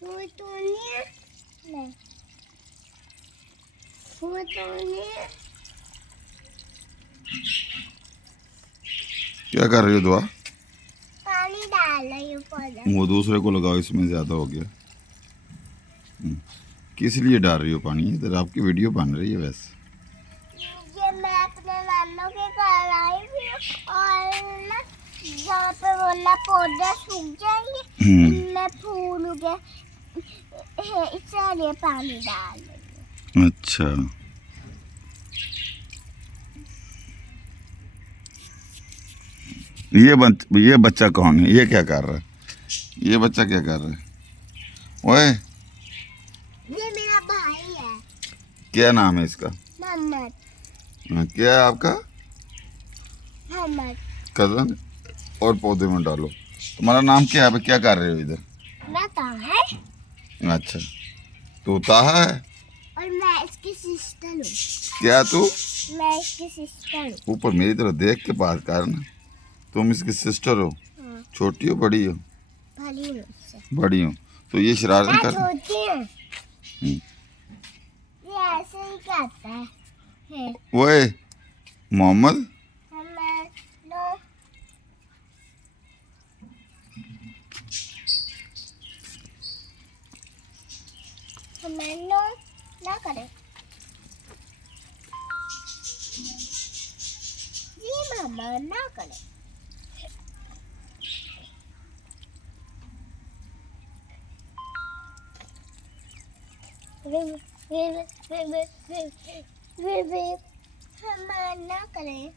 फूटूनी नहीं फूटूनी क्या कर रही हो दुआ? पानी डाल रही हूँ पौधे। वो दूसरे को लगाओ, इसमें ज़्यादा हो गया। किस लिए डाल रही हो पानी? इधर आपकी वीडियो बन रही है वैसे। ये मैं अपने नानों के घर आई थी और ना जहाँ पे बोला पौधे सूख जाएंगे मैं फूल उगे इसलिए पानी डाल रही हूँ। अच्छा, ये बच्चा कौन है? ये क्या कर रहा है? ये बच्चा क्या कर रहा है? ओए, ये मेरा भाई है। क्या नाम है इसका? मोहम्मद। क्या है आपका? मोहम्मद। कजन। और पौधे में डालो। तुम्हारा नाम क्या है? क्या कर रहे हो इधर? मैं है अच्छा, तू ताहा है और मैं इसकी सिस्टर हूँ। क्या तू? मैं इसकी सिस्टर हूँ। ऊपर मेरी तरफ देख के बात करना। तुम इसकी सिस्टर हो? हाँ। छोटी हो बड़ी हो? बड़ी हूँ उससे। बड़ी हो। तो ये शरारत मैं कर। छोटी हूँ। ये ऐसे ही करता है। ओए मोहम्मद, नो ना करे। जी मामा ना करे। हम ना करें।